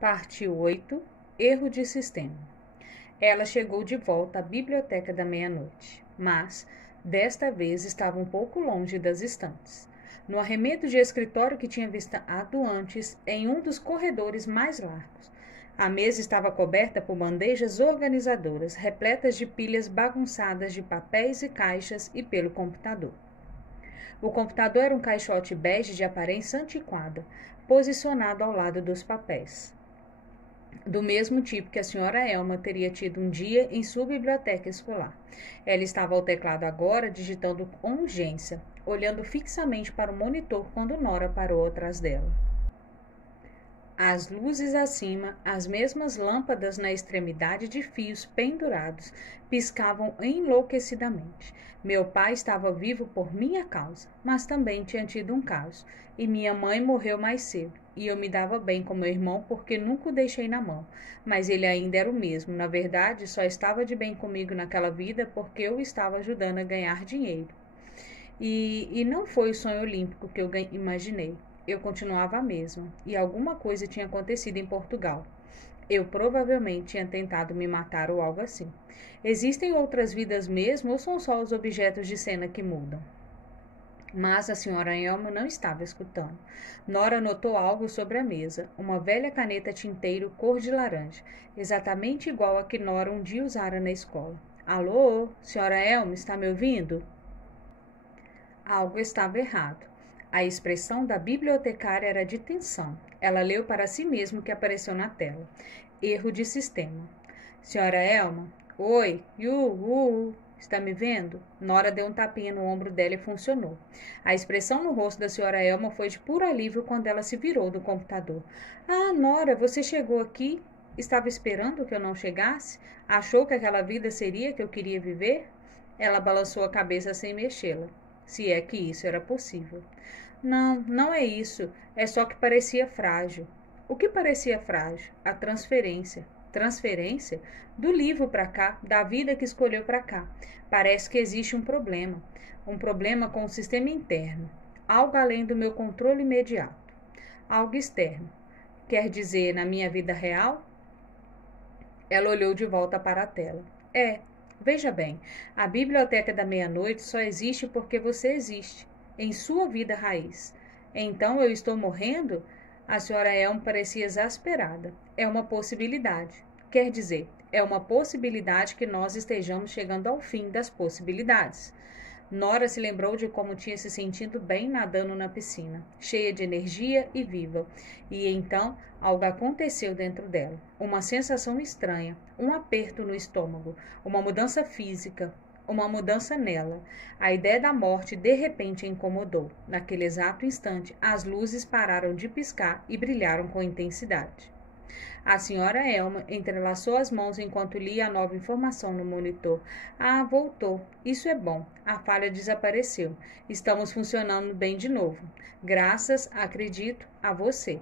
Parte 8. Erro de sistema. Ela chegou de volta à biblioteca da meia-noite, mas, desta vez, estava um pouco longe das estantes. No arremedo de escritório que tinha vistado antes, em um dos corredores mais largos. A mesa estava coberta por bandejas organizadoras, repletas de pilhas bagunçadas de papéis e caixas e pelo computador. O computador era um caixote bege de aparência antiquada, posicionado ao lado dos papéis. Do mesmo tipo que a senhora Elma teria tido um dia em sua biblioteca escolar. Ela estava ao teclado agora, digitando com urgência, olhando fixamente para o monitor quando Nora parou atrás dela. As luzes acima, as mesmas lâmpadas na extremidade de fios pendurados, piscavam enlouquecidamente. Meu pai estava vivo por minha causa, mas também tinha tido um caso, e minha mãe morreu mais cedo, e eu me dava bem com meu irmão porque nunca o deixei na mão, mas ele ainda era o mesmo. Na verdade, só estava de bem comigo naquela vida porque eu estava ajudando a ganhar dinheiro. E não foi o sonho olímpico que eu imaginei. Eu continuava a mesma, e alguma coisa tinha acontecido em Portugal. Eu provavelmente tinha tentado me matar ou algo assim. Existem outras vidas mesmo ou são só os objetos de cena que mudam? Mas a senhora Elma não estava escutando. Nora notou algo sobre a mesa, uma velha caneta tinteiro cor de laranja, exatamente igual a que Nora um dia usara na escola. Alô, senhora Elma, está me ouvindo? Algo estava errado. A expressão da bibliotecária era de tensão. Ela leu para si mesma o que apareceu na tela. Erro de sistema. Senhora Elma? Oi, está me vendo? Nora deu um tapinha no ombro dela e funcionou. A expressão no rosto da senhora Elma foi de puro alívio quando ela se virou do computador. Ah, Nora, você chegou aqui? Estava esperando que eu não chegasse? Achou que aquela vida seria que eu queria viver? Ela balançou a cabeça sem mexê-la, se é que isso era possível. Não, não é isso. É só que parecia frágil. O que parecia frágil? A transferência. Transferência? Do livro para cá, da vida que escolheu para cá. Parece que existe um problema. Um problema com o sistema interno. Algo além do meu controle imediato. Algo externo. Quer dizer, na minha vida real? Ela olhou de volta para a tela. Veja bem, a biblioteca da meia-noite só existe porque você existe, em sua vida raiz. Então eu estou morrendo? A senhora Elma parecia exasperada. É uma possibilidade. Quer dizer, é uma possibilidade que nós estejamos chegando ao fim das possibilidades. Nora se lembrou de como tinha se sentido bem nadando na piscina, cheia de energia e viva. E então algo aconteceu dentro dela. Uma sensação estranha, um aperto no estômago, uma mudança física, uma mudança nela. A ideia da morte de repente a incomodou. Naquele exato instante, as luzes pararam de piscar e brilharam com intensidade. A senhora Elma entrelaçou as mãos enquanto lia a nova informação no monitor. Ah, voltou. Isso é bom. A falha desapareceu. Estamos funcionando bem de novo. Graças, acredito, a você.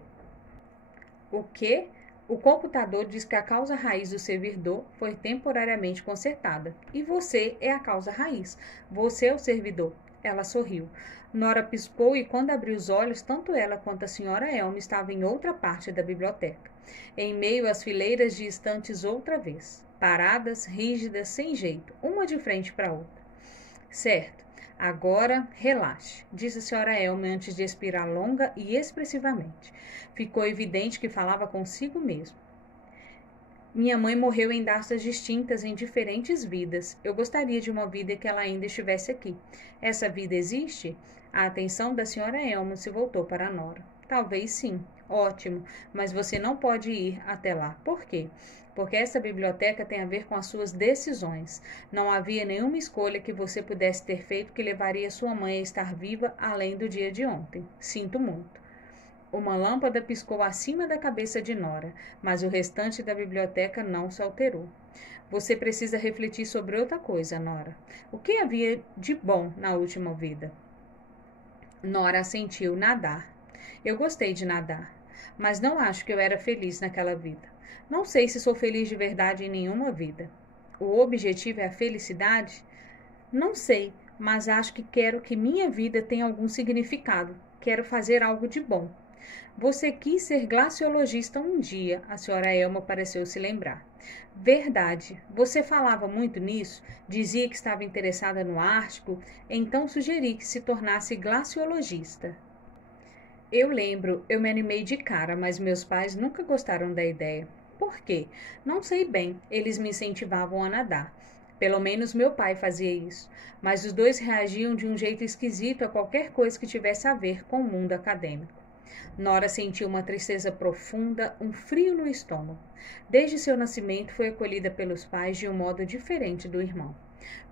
O quê? O computador diz que a causa raiz do servidor foi temporariamente consertada. E você é a causa raiz. Você é o servidor. Ela sorriu. Nora piscou e, quando abriu os olhos, tanto ela quanto a senhora Elma estavam em outra parte da biblioteca, em meio às fileiras de estantes outra vez, paradas, rígidas, sem jeito, uma de frente para a outra. Certo, agora relaxe, disse a senhora Elma antes de expirar longa e expressivamente. Ficou evidente que falava consigo mesmo. Minha mãe morreu em datas distintas em diferentes vidas. Eu gostaria de uma vida que ela ainda estivesse aqui. Essa vida existe? A atenção da senhora Elma se voltou para Nora. Talvez sim. Ótimo. Mas você não pode ir até lá. Por quê? Porque essa biblioteca tem a ver com as suas decisões. Não havia nenhuma escolha que você pudesse ter feito que levaria sua mãe a estar viva além do dia de ontem. Sinto muito. Uma lâmpada piscou acima da cabeça de Nora, mas o restante da biblioteca não se alterou. Você precisa refletir sobre outra coisa, Nora. O que havia de bom na última vida? Nora assentiu. Nadar. Eu gostei de nadar, mas não acho que eu era feliz naquela vida. Não sei se sou feliz de verdade em nenhuma vida. O objetivo é a felicidade? Não sei, mas acho que quero que minha vida tenha algum significado. Quero fazer algo de bom. Você quis ser glaciologista um dia, a senhora Elma pareceu se lembrar. Verdade. Você falava muito nisso, dizia que estava interessada no Ártico, então sugeri que se tornasse glaciologista. Eu lembro, eu me animei de cara, mas meus pais nunca gostaram da ideia. Por quê? Não sei bem, eles me incentivavam a nadar. Pelo menos meu pai fazia isso, mas os dois reagiam de um jeito esquisito a qualquer coisa que tivesse a ver com o mundo acadêmico. Nora sentiu uma tristeza profunda, um frio no estômago. Desde seu nascimento foi acolhida pelos pais de um modo diferente do irmão.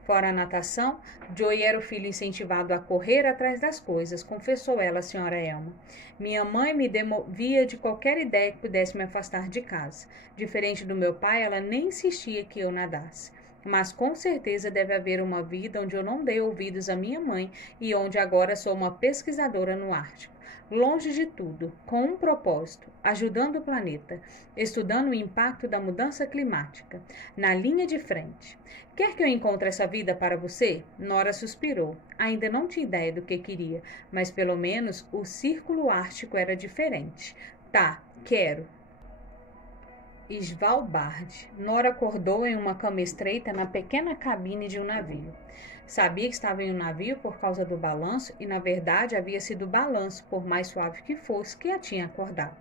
Fora a natação, Joey era o filho incentivado a correr atrás das coisas, confessou ela à senhora Elma. Minha mãe me demovia de qualquer ideia que pudesse me afastar de casa. Diferente do meu pai, ela nem insistia que eu nadasse. Mas com certeza deve haver uma vida onde eu não dei ouvidos à minha mãe e onde agora sou uma pesquisadora no Ártico. Longe de tudo, com um propósito, ajudando o planeta, estudando o impacto da mudança climática, na linha de frente. Quer que eu encontre essa vida para você? Nora suspirou. Ainda não tinha ideia do que queria, mas pelo menos o círculo ártico era diferente. Tá, quero. Svalbard. Nora acordou em uma cama estreita na pequena cabine de um navio. Sabia que estava em um navio por causa do balanço e, na verdade, havia sido o balanço, por mais suave que fosse, que a tinha acordado.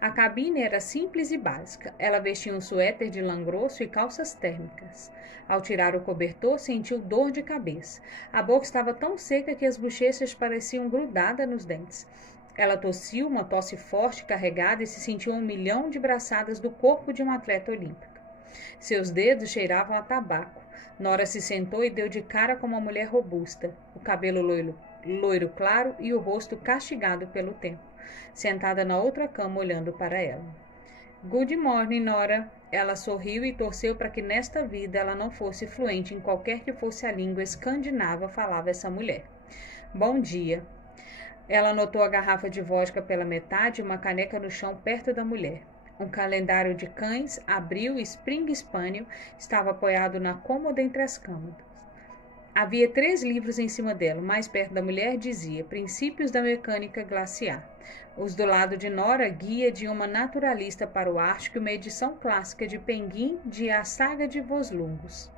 A cabine era simples e básica. Ela vestia um suéter de lã grosso e calças térmicas. Ao tirar o cobertor, sentiu dor de cabeça. A boca estava tão seca que as bochechas pareciam grudadas nos dentes. Ela tossiu, uma tosse forte, carregada, e se sentiu 1 milhão de braçadas do corpo de um atleta olímpico. Seus dedos cheiravam a tabaco. Nora se sentou e deu de cara com uma mulher robusta, o cabelo loiro claro e o rosto castigado pelo tempo, sentada na outra cama olhando para ela. Good morning, Nora. Ela sorriu e torceu para que nesta vida ela não fosse fluente em qualquer que fosse a língua escandinava, falava essa mulher. Bom dia. Ela anotou a garrafa de vodka pela metade e uma caneca no chão perto da mulher. Um calendário de cães, abril Spring Spaniel, estava apoiado na cômoda entre as camas. Havia 3 livros em cima dela. Mais perto da mulher dizia Princípios da Mecânica Glaciar. Os do lado de Nora, Guia de uma Naturalista para o Ártico e uma edição clássica de Penguin de A Saga de Voslungos.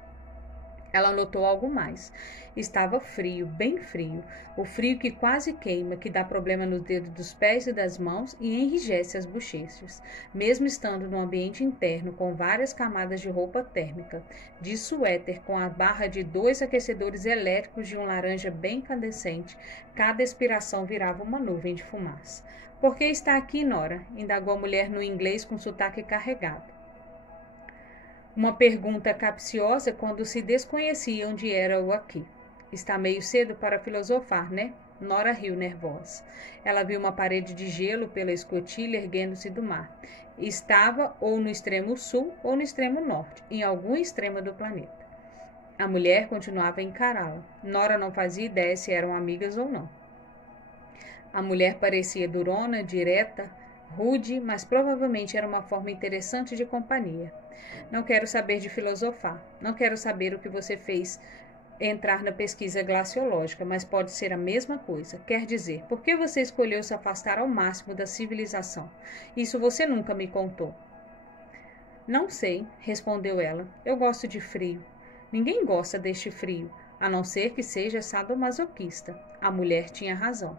Ela notou algo mais. Estava frio, bem frio. O frio que quase queima, que dá problema nos dedos dos pés e das mãos e enrijece as bochechas. Mesmo estando num ambiente interno com várias camadas de roupa térmica, de suéter com a barra de 2 aquecedores elétricos de um laranja bem incandescente, cada expiração virava uma nuvem de fumaça. Por que está aqui, Nora? Indagou a mulher no inglês com sotaque carregado. Uma pergunta capciosa quando se desconhecia onde era o aqui. Está meio cedo para filosofar, né? Nora riu nervosa. Ela viu uma parede de gelo pela escotilha erguendo-se do mar. Estava ou no extremo sul ou no extremo norte, em algum extremo do planeta. A mulher continuava a encará-la. Nora não fazia ideia se eram amigas ou não. A mulher parecia durona, direta, rude, mas provavelmente era uma forma interessante de companhia. Não quero saber de filosofar. Não quero saber o que você fez entrar na pesquisa glaciológica, mas pode ser a mesma coisa. Quer dizer, por que você escolheu se afastar ao máximo da civilização? Isso você nunca me contou. Não sei, respondeu ela. Eu gosto de frio. Ninguém gosta deste frio, a não ser que seja sadomasoquista. A mulher tinha razão.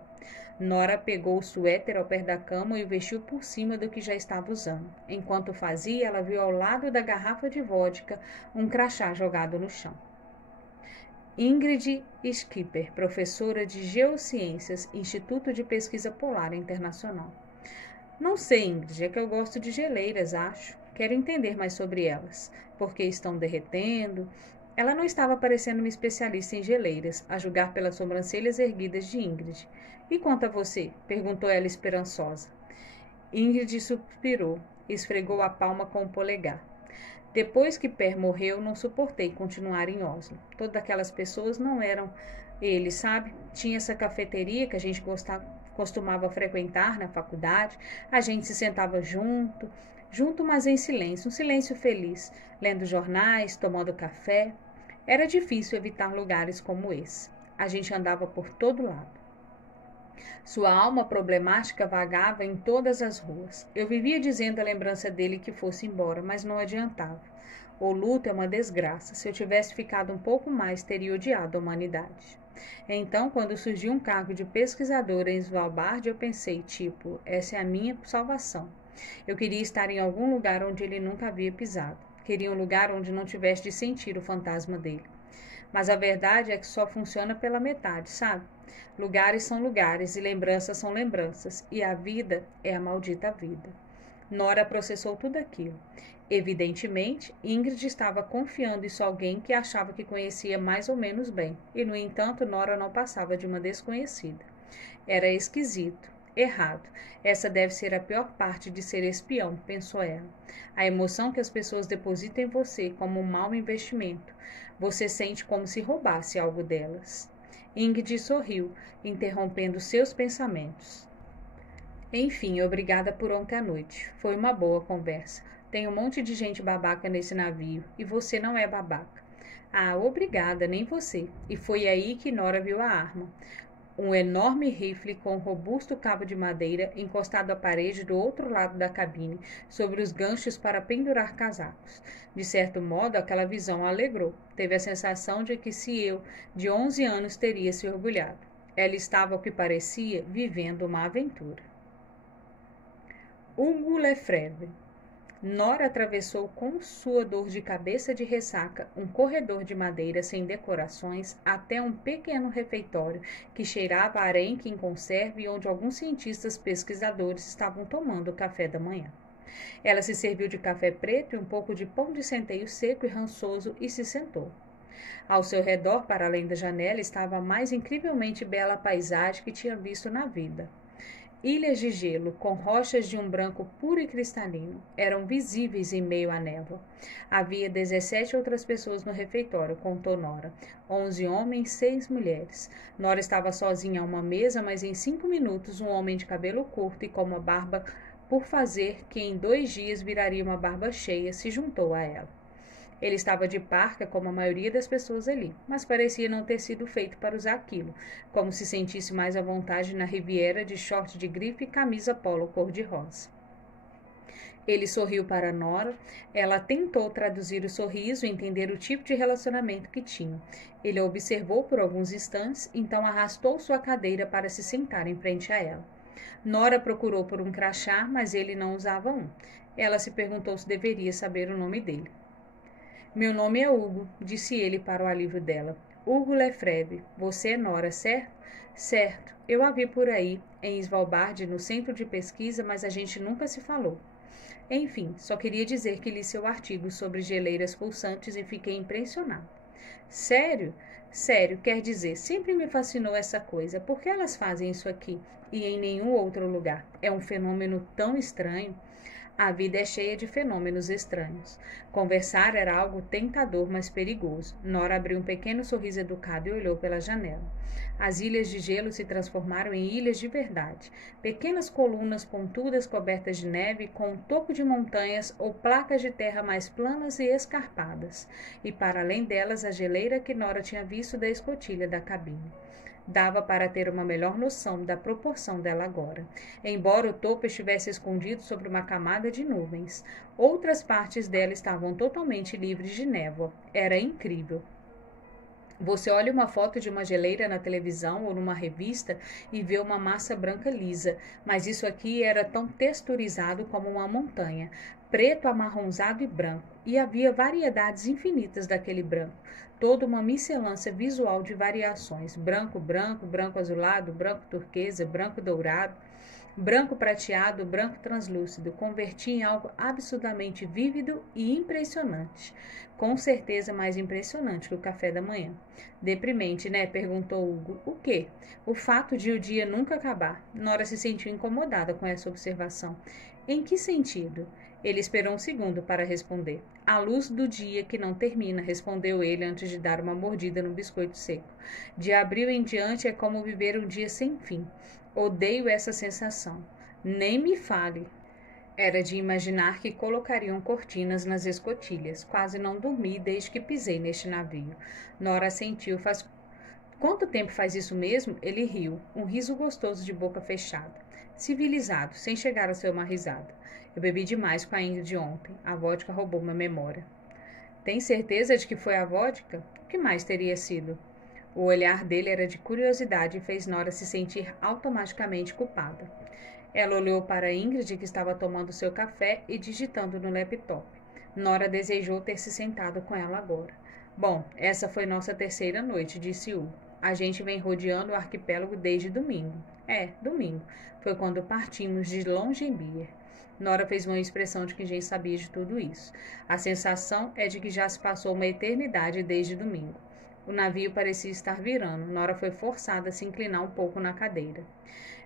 Nora pegou o suéter ao pé da cama e o vestiu por cima do que já estava usando. Enquanto fazia, ela viu ao lado da garrafa de vodka um crachá jogado no chão. Ingrid Skipper, professora de Geociências, Instituto de Pesquisa Polar Internacional. Não sei, Ingrid, é que eu gosto de geleiras, acho. Quero entender mais sobre elas. Por que estão derretendo? Ela não estava parecendo uma especialista em geleiras, a julgar pelas sobrancelhas erguidas de Ingrid. E quanto a você? Perguntou ela esperançosa. Ingrid suspirou, esfregou a palma com o polegar. Depois que Per morreu, não suportei continuar em Oslo. Todas aquelas pessoas não eram ele, sabe? Tinha essa cafeteria que a gente costumava frequentar na faculdade. A gente se sentava junto, mas em silêncio, um silêncio feliz, lendo jornais, tomando café. Era difícil evitar lugares como esse. A gente andava por todo lado. Sua alma problemática vagava em todas as ruas. Eu vivia dizendo à lembrança dele que fosse embora, mas não adiantava. O luto é uma desgraça. Se eu tivesse ficado um pouco mais, teria odiado a humanidade. Então, quando surgiu um cargo de pesquisadora em Svalbard, eu pensei, tipo, essa é a minha salvação. Eu queria estar em algum lugar onde ele nunca havia pisado. Queria um lugar onde não tivesse de sentir o fantasma dele. Mas a verdade é que só funciona pela metade, sabe? Lugares são lugares e lembranças são lembranças, e a vida é a maldita vida. Nora processou tudo aquilo. Evidentemente, Ingrid estava confiando isso a alguém que achava que conhecia mais ou menos bem, e no entanto Nora não passava de uma desconhecida. Era esquisito, errado. Essa deve ser a pior parte de ser espião, pensou ela. A emoção que as pessoas depositam em você como um mau investimento. Você sente como se roubasse algo delas. Ingrid sorriu, interrompendo seus pensamentos. Enfim, obrigada por ontem à noite. Foi uma boa conversa. Tem um monte de gente babaca nesse navio e você não é babaca. Ah, obrigada, nem você. E foi aí que Nora viu a arma. Um enorme rifle com um robusto cabo de madeira encostado à parede do outro lado da cabine, sobre os ganchos para pendurar casacos. De certo modo, aquela visão a alegrou. Teve a sensação de que se eu, de 11 anos, teria se orgulhado. Ela estava, ao que parecia, vivendo uma aventura. Hugo Lefebvre. Nora atravessou com sua dor de cabeça de ressaca um corredor de madeira sem decorações até um pequeno refeitório que cheirava a arenque em conserva e onde alguns cientistas pesquisadores estavam tomando café da manhã. Ela se serviu de café preto e um pouco de pão de centeio seco e rançoso e se sentou. Ao seu redor, para além da janela, estava a mais incrivelmente bela paisagem que tinha visto na vida. Ilhas de gelo, com rochas de um branco puro e cristalino, eram visíveis em meio à névoa. Havia 17 outras pessoas no refeitório, contou Nora. 11 homens, 6 mulheres. Nora estava sozinha a uma mesa, mas em 5 minutos um homem de cabelo curto e com uma barba por fazer, que em 2 dias viraria uma barba cheia, se juntou a ela. Ele estava de parca, como a maioria das pessoas ali, mas parecia não ter sido feito para usar aquilo, como se sentisse mais à vontade na Riviera de short de grife e camisa polo cor-de-rosa. Ele sorriu para Nora. Ela tentou traduzir o sorriso e entender o tipo de relacionamento que tinham. Ele a observou por alguns instantes, então arrastou sua cadeira para se sentar em frente a ela. Nora procurou por um crachá, mas ele não usava um. Ela se perguntou se deveria saber o nome dele. Meu nome é Hugo, disse ele para o alívio dela. Hugo Lefebvre. Você é Nora, certo? Certo. Eu a vi por aí, em Svalbard, no centro de pesquisa, mas a gente nunca se falou. Enfim, só queria dizer que li seu artigo sobre geleiras pulsantes e fiquei impressionado. Sério? Sério, quer dizer, sempre me fascinou essa coisa. Por que elas fazem isso aqui e em nenhum outro lugar? É um fenômeno tão estranho. A vida é cheia de fenômenos estranhos. Conversar era algo tentador, mas perigoso. Nora abriu um pequeno sorriso educado e olhou pela janela. As ilhas de gelo se transformaram em ilhas de verdade. Pequenas colunas pontudas cobertas de neve, com um topo de montanhas ou placas de terra mais planas e escarpadas. E para além delas, a geleira que Nora tinha visto da escotilha da cabine. Dava para ter uma melhor noção da proporção dela agora, embora o topo estivesse escondido sobre uma camada de nuvens. Outras partes dela estavam totalmente livres de névoa. Era incrível. Você olha uma foto de uma geleira na televisão ou numa revista e vê uma massa branca lisa, mas isso aqui era tão texturizado como uma montanha, preto, amarronzado e branco, e havia variedades infinitas daquele branco, toda uma miscelância visual de variações, branco, branco, branco azulado, branco turquesa, branco dourado, branco prateado, branco translúcido, convertia em algo absurdamente vívido e impressionante. Com certeza mais impressionante que o café da manhã. Deprimente, né? Perguntou Hugo. O quê? O fato de o dia nunca acabar. Nora se sentiu incomodada com essa observação. Em que sentido? Ele esperou um segundo para responder. A luz do dia que não termina, respondeu ele antes de dar uma mordida no biscoito seco. De abril em diante é como viver um dia sem fim. Odeio essa sensação. Nem me fale. Era de imaginar que colocariam cortinas nas escotilhas. Quase não dormi desde que pisei neste navio. Nora assentiu, Quanto tempo faz isso mesmo? Ele riu, um riso gostoso de boca fechada. Civilizado, sem chegar a ser uma risada. Eu bebi demais com a Ingrid ontem. A vodka roubou minha memória. Tem certeza de que foi a vodka? O que mais teria sido? O olhar dele era de curiosidade e fez Nora se sentir automaticamente culpada. Ela olhou para Ingrid, que estava tomando seu café e digitando no laptop. Nora desejou ter se sentado com ela agora. Bom, essa foi nossa terceira noite, disse Hugo. A gente vem rodeando o arquipélago desde domingo. Domingo. Foi quando partimos de Longyearbyen. Nora fez uma expressão de que já sabia de tudo isso. A sensação é de que já se passou uma eternidade desde domingo. O navio parecia estar virando. Nora foi forçada a se inclinar um pouco na cadeira.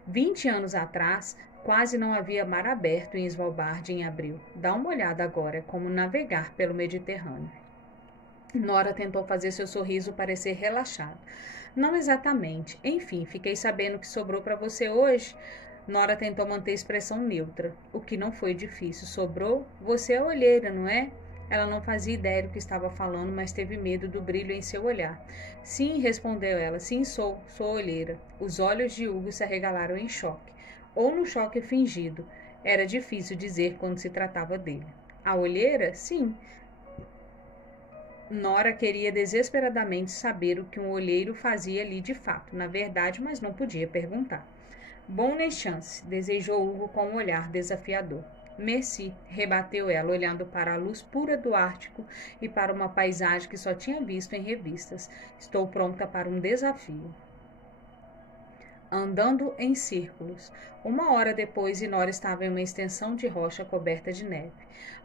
20 anos atrás, quase não havia mar aberto em Svalbard em abril. Dá uma olhada agora, como navegar pelo Mediterrâneo. Nora tentou fazer seu sorriso parecer relaxado. Não exatamente. Enfim, fiquei sabendo que sobrou para você hoje. Nora tentou manter a expressão neutra, o que não foi difícil. Sobrou? Você é olheira, não é? Ela não fazia ideia do que estava falando, mas teve medo do brilho em seu olhar. Sim, respondeu ela. Sim, sou olheira. Os olhos de Hugo se arregalaram em choque. Ou no choque fingido. Era difícil dizer quando se tratava dele. A olheira? Sim. Nora queria desesperadamente saber o que um olheiro fazia ali de fato, na verdade, mas não podia perguntar. Bonne chance, desejou Hugo com um olhar desafiador. Merci, rebateu ela, olhando para a luz pura do Ártico e para uma paisagem que só tinha visto em revistas. Estou pronta para um desafio. Andando em círculos. 1 hora depois, Nora estava em uma extensão de rocha coberta de neve,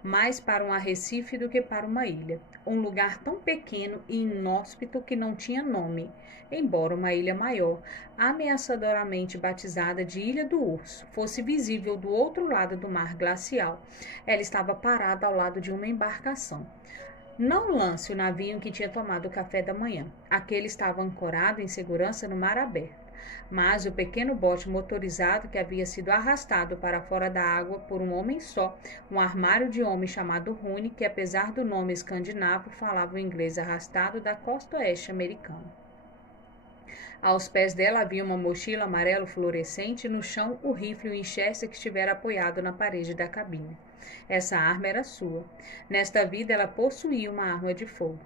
mais para um arrecife do que para uma ilha. Um lugar tão pequeno e inóspito que não tinha nome, embora uma ilha maior, ameaçadoramente batizada de Ilha do Urso, fosse visível do outro lado do mar glacial. Ela estava parada ao lado de uma embarcação. Não lance o navio que tinha tomado o café da manhã. Aquele estava ancorado em segurança no mar aberto. Mas o pequeno bote motorizado que havia sido arrastado para fora da água por um homem só, um armário de homem chamado Rune, que apesar do nome escandinavo, falava o inglês arrastado da costa oeste americana. Aos pés dela havia uma mochila amarelo fluorescente e no chão o rifle Winchester que estivera apoiado na parede da cabine. Essa arma era sua. Nesta vida ela possuía uma arma de fogo.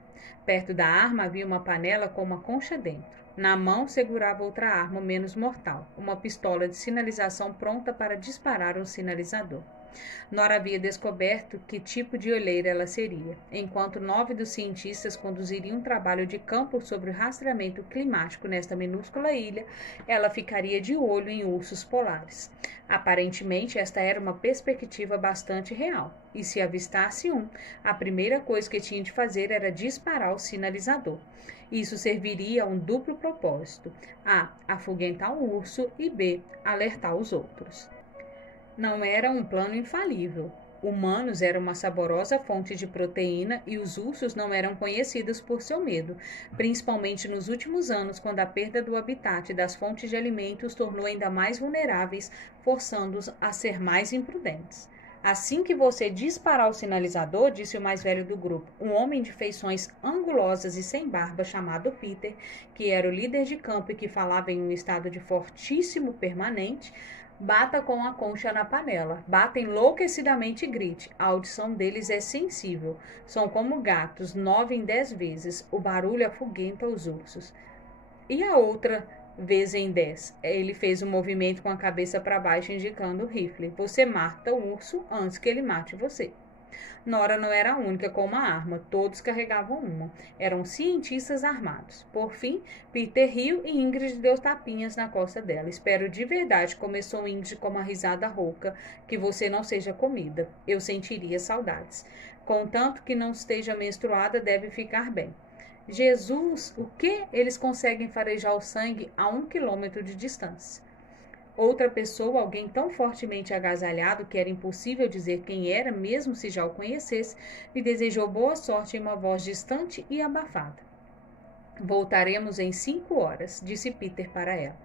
Perto da arma havia uma panela com uma concha dentro. Na mão segurava outra arma menos mortal, uma pistola de sinalização pronta para disparar um sinalizador. Nora havia descoberto que tipo de olheira ela seria. Enquanto 9 dos cientistas conduziriam um trabalho de campo sobre o rastreamento climático nesta minúscula ilha, ela ficaria de olho em ursos polares. Aparentemente, esta era uma perspectiva bastante real, e se avistasse um, a primeira coisa que tinha de fazer era disparar o sinalizador. Isso serviria a um duplo propósito: A. Afugentar o urso e B. Alertar os outros. Não era um plano infalível. Humanos eram uma saborosa fonte de proteína e os ursos não eram conhecidos por seu medo, principalmente nos últimos anos, quando a perda do habitat e das fontes de alimento os tornou ainda mais vulneráveis, forçando-os a ser mais imprudentes. Assim que você disparar o sinalizador, disse o mais velho do grupo, um homem de feições angulosas e sem barba chamado Peter, que era o líder de campo e que falava em um estado de fortíssimo permanente, bata com a concha na panela. Bata enlouquecidamente e grite. A audição deles é sensível. São como gatos, 9 em 10 vezes. O barulho afugenta os ursos. E a outra vez em 10? Ele fez um movimento com a cabeça para baixo, indicando o rifle. Você mata o urso antes que ele mate você. Nora não era a única com uma arma, todos carregavam uma. Eram cientistas armados. Por fim, Peter riu e Ingrid deu tapinhas na costa dela. Espero de verdade, começou Ingrid com uma risada rouca, que você não seja comida. Eu sentiria saudades. Contanto que não esteja menstruada, deve ficar bem. Jesus, o que? Eles conseguem farejar o sangue a 1 quilômetro de distância. Outra pessoa, alguém tão fortemente agasalhado que era impossível dizer quem era, mesmo se já o conhecesse, lhe desejou boa sorte em uma voz distante e abafada. Voltaremos em 5 horas, disse Peter para ela.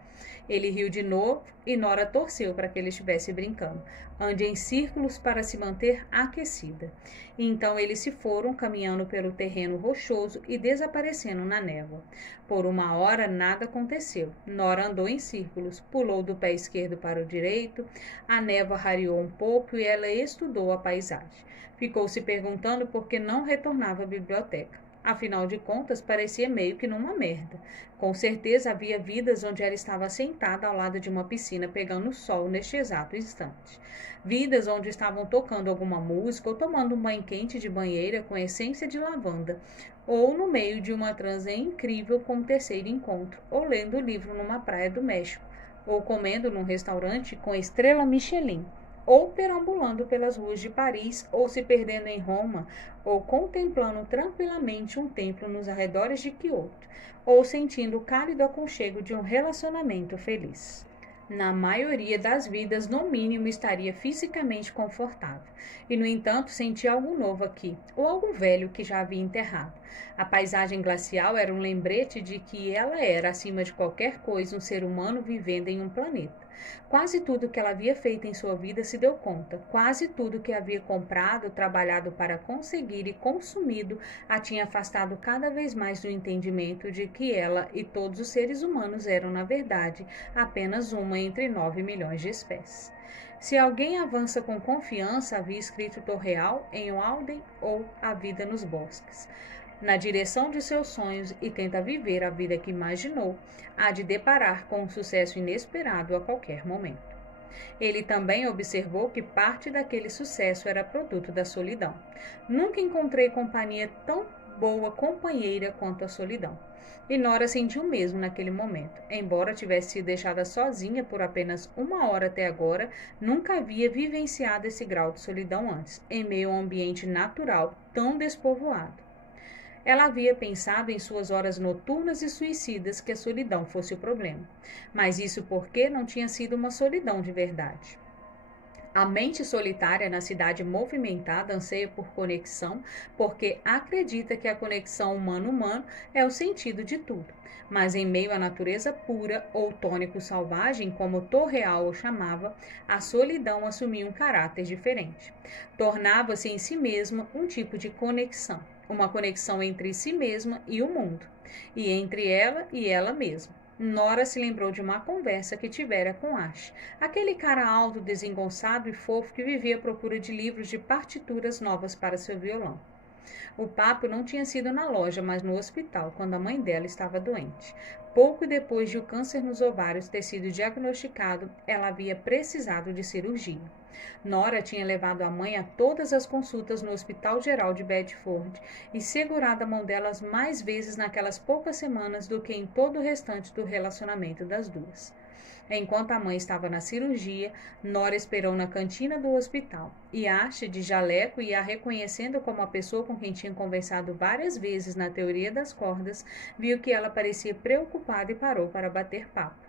Ele riu de novo e Nora torceu para que ele estivesse brincando. Ande em círculos para se manter aquecida. E então eles se foram, caminhando pelo terreno rochoso e desaparecendo na névoa. Por uma hora nada aconteceu. Nora andou em círculos, pulou do pé esquerdo para o direito, a névoa rareou um pouco e ela estudou a paisagem. Ficou se perguntando por que não retornava à biblioteca. Afinal de contas, parecia meio que numa merda. Com certeza havia vidas onde ela estava sentada ao lado de uma piscina pegando sol neste exato instante. Vidas onde estavam tocando alguma música ou tomando um banho quente de banheira com essência de lavanda, ou no meio de uma transe incrível com um terceiro encontro, ou lendo livro numa praia do México, ou comendo num restaurante com estrela Michelin, ou perambulando pelas ruas de Paris, ou se perdendo em Roma, ou contemplando tranquilamente um templo nos arredores de Kyoto, ou sentindo o cálido aconchego de um relacionamento feliz. Na maioria das vidas, no mínimo, estaria fisicamente confortável. E, no entanto, sentia algo novo aqui, ou algo velho que já havia enterrado. A paisagem glacial era um lembrete de que ela era, acima de qualquer coisa, um ser humano vivendo em um planeta. Quase tudo que ela havia feito em sua vida se deu conta. Quase tudo que havia comprado, trabalhado para conseguir e consumido a tinha afastado cada vez mais do entendimento de que ela e todos os seres humanos eram, na verdade, apenas uma entre 9 milhões de espécies. Se alguém avança com confiança, havia escrito Torreal em Walden ou A Vida nos Bosques, na direção de seus sonhos e tenta viver a vida que imaginou, há de deparar com um sucesso inesperado a qualquer momento. Ele também observou que parte daquele sucesso era produto da solidão. Nunca encontrei companhia tão boa companheira quanto a solidão. E Nora sentiu mesmo naquele momento. Embora tivesse sido deixada sozinha por apenas uma hora até agora, nunca havia vivenciado esse grau de solidão antes, em meio a um ambiente natural tão despovoado. Ela havia pensado em suas horas noturnas e suicidas que a solidão fosse o problema. Mas isso porque não tinha sido uma solidão de verdade. A mente solitária na cidade movimentada anseia por conexão, porque acredita que a conexão humano-humano é o sentido de tudo. Mas em meio à natureza pura, ou tônico selvagem, como Torreal o chamava, a solidão assumia um caráter diferente. Tornava-se em si mesma um tipo de conexão, uma conexão entre si mesma e o mundo, e entre ela e ela mesma. Nora se lembrou de uma conversa que tivera com Ash, aquele cara alto, desengonçado e fofo que vivia à procura de livros de partituras novas para seu violão. O papo não tinha sido na loja, mas no hospital, quando a mãe dela estava doente. Pouco depois de o câncer nos ovários ter sido diagnosticado, ela havia precisado de cirurgia. Nora tinha levado a mãe a todas as consultas no Hospital Geral de Bedford e segurado a mão delas mais vezes naquelas poucas semanas do que em todo o restante do relacionamento das duas. Enquanto a mãe estava na cirurgia, Nora esperou na cantina do hospital, e Ash, de jaleco e a reconhecendo como a pessoa com quem tinha conversado várias vezes na teoria das cordas, viu que ela parecia preocupada e parou para bater papo.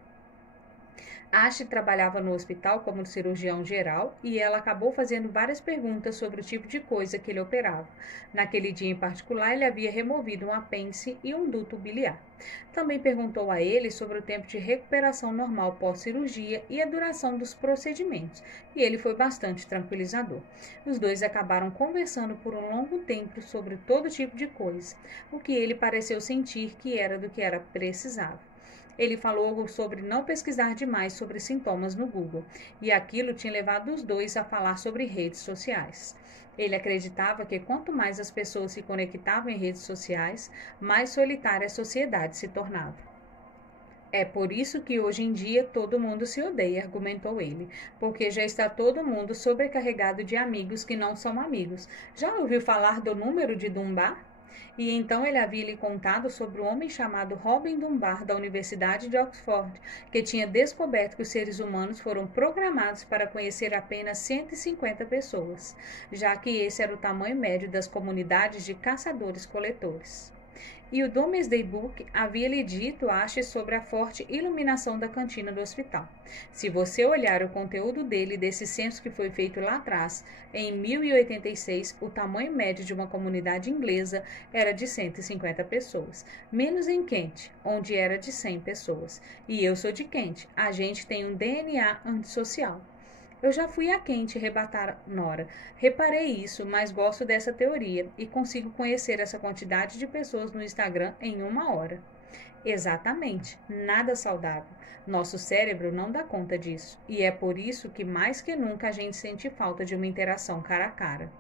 Ash trabalhava no hospital como cirurgião geral e ela acabou fazendo várias perguntas sobre o tipo de coisa que ele operava. Naquele dia em particular, ele havia removido um apêndice e um duto biliar. Também perguntou a ele sobre o tempo de recuperação normal pós-cirurgia e a duração dos procedimentos, e ele foi bastante tranquilizador. Os dois acabaram conversando por um longo tempo sobre todo tipo de coisa, o que ele pareceu sentir que era do que era precisável. Ele falou sobre não pesquisar demais sobre sintomas no Google, e aquilo tinha levado os dois a falar sobre redes sociais. Ele acreditava que quanto mais as pessoas se conectavam em redes sociais, mais solitária a sociedade se tornava. É por isso que hoje em dia todo mundo se odeia, argumentou ele, porque já está todo mundo sobrecarregado de amigos que não são amigos. Já ouviu falar do número de Dunbar? E então ele havia lhe contado sobre o homem chamado Robin Dunbar, da Universidade de Oxford, que tinha descoberto que os seres humanos foram programados para conhecer apenas 150 pessoas, já que esse era o tamanho médio das comunidades de caçadores-coletores. E o Domesday Book havia lhe dito, ache, sobre a forte iluminação da cantina do hospital. Se você olhar o conteúdo dele, desse censo que foi feito lá atrás, em 1086, o tamanho médio de uma comunidade inglesa era de 150 pessoas, menos em Kent, onde era de 100 pessoas. E eu sou de Kent, a gente tem um DNA antissocial. Eu já fui a Kent, rebatar Nora. Reparei isso, mas gosto dessa teoria e consigo conhecer essa quantidade de pessoas no Instagram em 1 hora. Exatamente, nada saudável. Nosso cérebro não dá conta disso. E é por isso que mais que nunca a gente sente falta de uma interação cara a cara.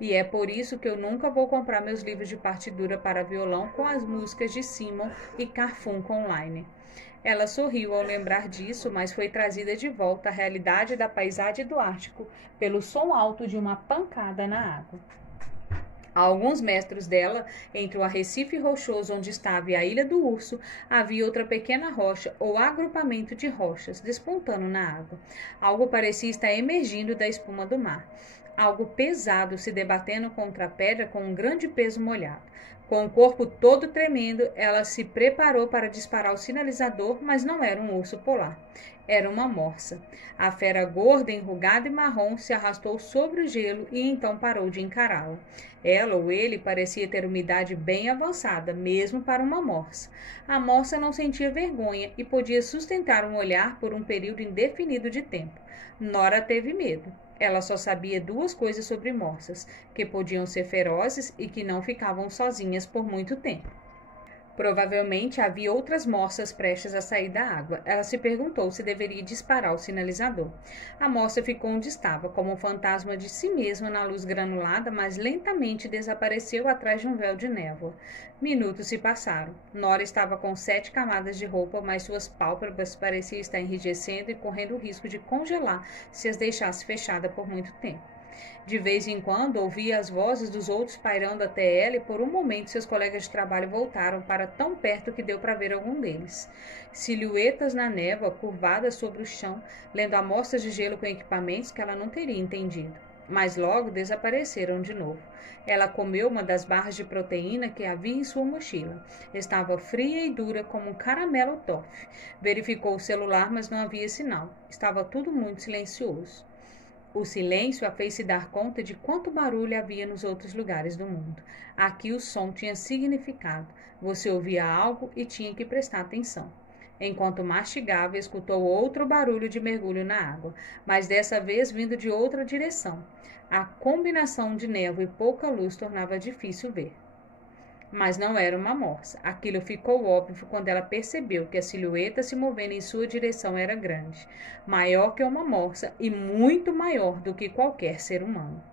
E é por isso que eu nunca vou comprar meus livros de partitura para violão com as músicas de Simon e Garfunkel online. Ela sorriu ao lembrar disso, mas foi trazida de volta à realidade da paisagem do Ártico pelo som alto de uma pancada na água. A alguns metros dela, entre o arrecife rochoso onde estava e a Ilha do Urso, havia outra pequena rocha ou agrupamento de rochas despontando na água. Algo parecia estar emergindo da espuma do mar. Algo pesado se debatendo contra a pedra com um grande peso molhado. Com o corpo todo tremendo, ela se preparou para disparar o sinalizador, mas não era um urso polar. Era uma morsa. A fera gorda, enrugada e marrom se arrastou sobre o gelo e então parou de encará-la. Ela ou ele parecia ter uma idade bem avançada, mesmo para uma morsa. A morsa não sentia vergonha e podia sustentar um olhar por um período indefinido de tempo. Nora teve medo. Ela só sabia 2 coisas sobre morsas, que podiam ser ferozes e que não ficavam sozinhas por muito tempo. Provavelmente havia outras morsas prestes a sair da água. Ela se perguntou se deveria disparar o sinalizador. A morsa ficou onde estava, como um fantasma de si mesma na luz granulada, mas lentamente desapareceu atrás de um véu de névoa. Minutos se passaram. Nora estava com 7 camadas de roupa, mas suas pálpebras pareciam estar enrijecendo e correndo o risco de congelar se as deixasse fechadas por muito tempo. De vez em quando ouvia as vozes dos outros pairando até ela e por um momento seus colegas de trabalho voltaram para tão perto que deu para ver algum deles. Silhuetas na névoa, curvadas sobre o chão, lendo amostras de gelo com equipamentos que ela não teria entendido. Mas logo desapareceram de novo. Ela comeu uma das barras de proteína que havia em sua mochila. Estava fria e dura como um caramelo toffee. Verificou o celular, mas não havia sinal. Estava tudo muito silencioso. O silêncio a fez se dar conta de quanto barulho havia nos outros lugares do mundo. Aqui o som tinha significado. Você ouvia algo e tinha que prestar atenção. Enquanto mastigava, escutou outro barulho de mergulho na água, mas dessa vez vindo de outra direção. A combinação de névoa e pouca luz tornava difícil ver. Mas não era uma morsa. Aquilo ficou óbvio quando ela percebeu que a silhueta se movendo em sua direção era grande, maior que uma morsa e muito maior do que qualquer ser humano.